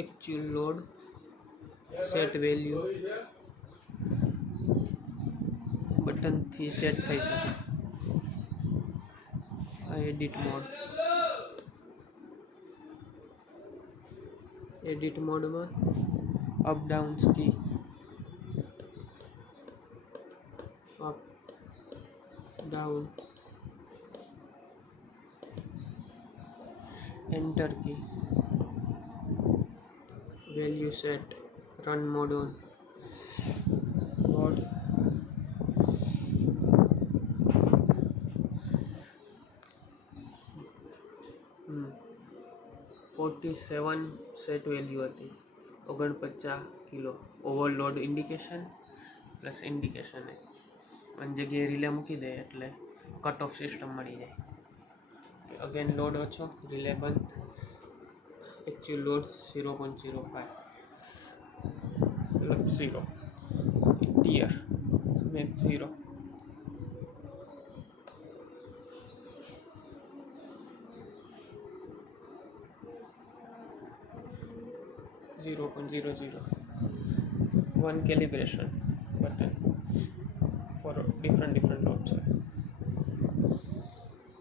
actual load, set value બટનથી set થઈ શકે. આ એડિટ મોડમાં up down key, up down, enter key, value set, run mode on, mode, 47 set value હતી, 49 કિલો. ઓવરલોડ ઇન્ડિકેશન પ્લસ ઇન્ડિકેશન અને જગ્યાએ રિલે મૂકી દે એટલે કટ ઓફ સિસ્ટમ મળી જાય. અગેન લોડ ઓછો, રિલે બંધ, એકચ્યુઅલ લોડ 0.05 મતલબ 0, tear max 0. One calibration button for different loads.